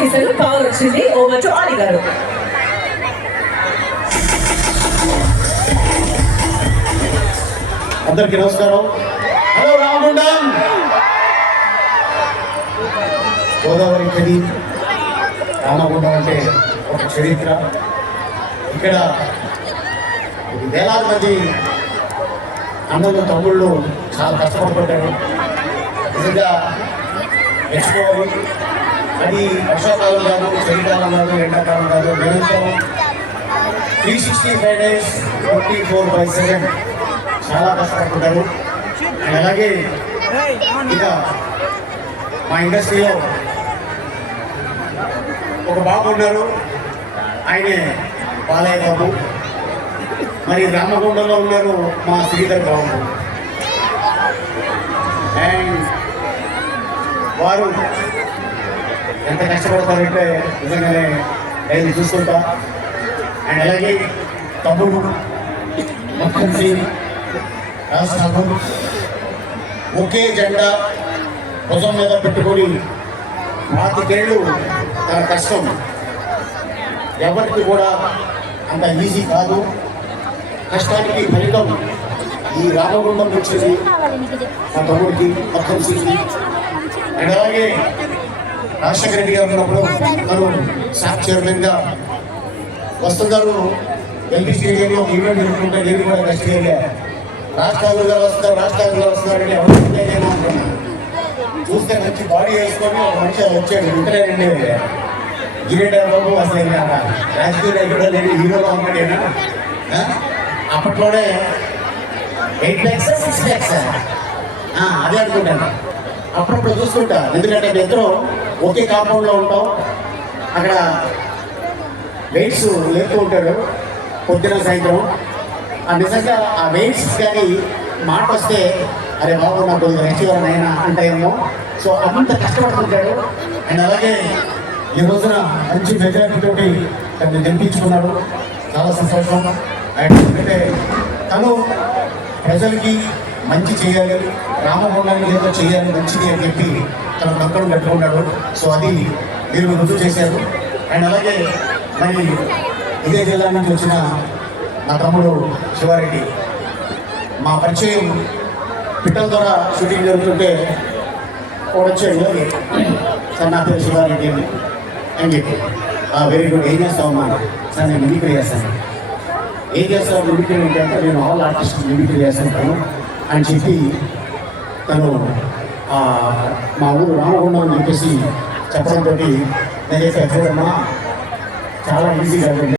Season power వచ్చింది. Over to ఆలి గారు. అందరికీ నమస్కారం. హలో రామగుండం. గోదావరి కది రామగుండం అంటే ఒక చరిత్ర. ఇక్కడ వేలాది మంది అన్నలు తమ్ముళ్ళు చాలా కష్టపడుతుంటారు. నిజంగా నేర్చుకోవాలి. అది వర్షాకాలం కాదు, చలికాలం కాదు, ఎండాకాలం కాదు, నిరంతరం 365 days 24/7 చాలా కష్టపడుతుంటారు. అలాగే ఇక మా ఇండస్ట్రీలో ఒక బాబు ఉన్నారు, ఆయనే బాలయ్య బాబు. మరి రామగుండంలో ఉన్నారు మా శ్రీధర్ బాబు. అండ్ వారు ఎంత కష్టపడతారంటే నిజంగానే నేను చూసుకుంటా. అండ్ అలాగే తమ్ముడు మక్కన్ సింగ్, రాజ్ ఠాకూర్ ఒకే జెండా భుజం మీద పెట్టుకొని 25 ఏళ్ళు తన కష్టం ఎవరికి కూడా అంత ఈజీ కాదు. కష్టానికి ఫలితం ఈ రామగుండం వచ్చింది మా తమ్ముడికి మక్కన్ సింగ్కి. అండ్ అలాగే రాజశేఖర రెడ్డి గారు ఉన్నప్పుడు తను సాఫ్ చైర్మన్గా వస్తుంటారు. ఎల్పీ స్టేడియంలో ఈవెంట్ జరుగుతుంటే నేను కూడా కష్టంగా రాష్ట్రాలు గారు వస్తున్నారంటే ఎవరు అనుకున్నాను. చూస్తే మంచి బాడీ వేసుకొని ఒక మనిషి వచ్చాడు. ఇంటనే రెండే గిరేటర్ బాబు అసలు రాజకీయ నాయకుడు లేని హీరోలో ఉన్నాడేనా. అప్పట్లోనే 8 lakhs 6 lakhs అదే అనుకుంటాను. అప్పుడప్పుడు చూసుకుంటా, ఎందుకంటే మేము ఇద్దరం ఒకే కాంపౌండ్లో ఉంటాం. అక్కడ వెయిట్స్ లేపుతూ ఉంటాడు పొద్దున సాయంత్రం. నిజంగా ఆ వెయిట్స్ కానీ మాట వస్తే అరే బాబు నాకు రెస్ట్ అయినా అంటాయేమో. సో అంత కష్టపడుతుంటాడు. అండ్ అలాగే ఈ రోజున మంచి మెజారిటీతోటి తను గెలిపించుకున్నాడు. చాలా సంతోషం. అండ్ ఎందుకంటే తను ప్రజలకి మంచి చేయాలి, రామగుండానికి ఏదో చేయాలి మంచిది అని చెప్పి తను నక్కడం కట్టుకున్నాడు. సో అది మీరు రుజువు చేశారు. అండ్ అలాగే మరి ఇదే జిల్లా నుంచి వచ్చిన నా తమ్ముడు శివారెడ్డి, మా పరిచయం పిట్టల ద్వారా షూటింగ్ జరుగుతుంటే వచ్చాడు. సార్ నా పేరు శివారెడ్డి అని చెప్పి వెరీ గుడ్, ఏం చేస్తావమ్మా? సార్ నేను మిమిక్రీ చేస్తాను. ఏం చేస్తావు మిమిక్రీ ఏంటంటే నేను ఆల్ ఆర్టిస్ట్ మిమిక్రీ చేస్తుంటాను అని చెప్పి తను మా ఊరు రామగుండం అని చెప్పేసి చెప్పడంతో నేను చేసే చూడమ్మా చాలా ఈజీగా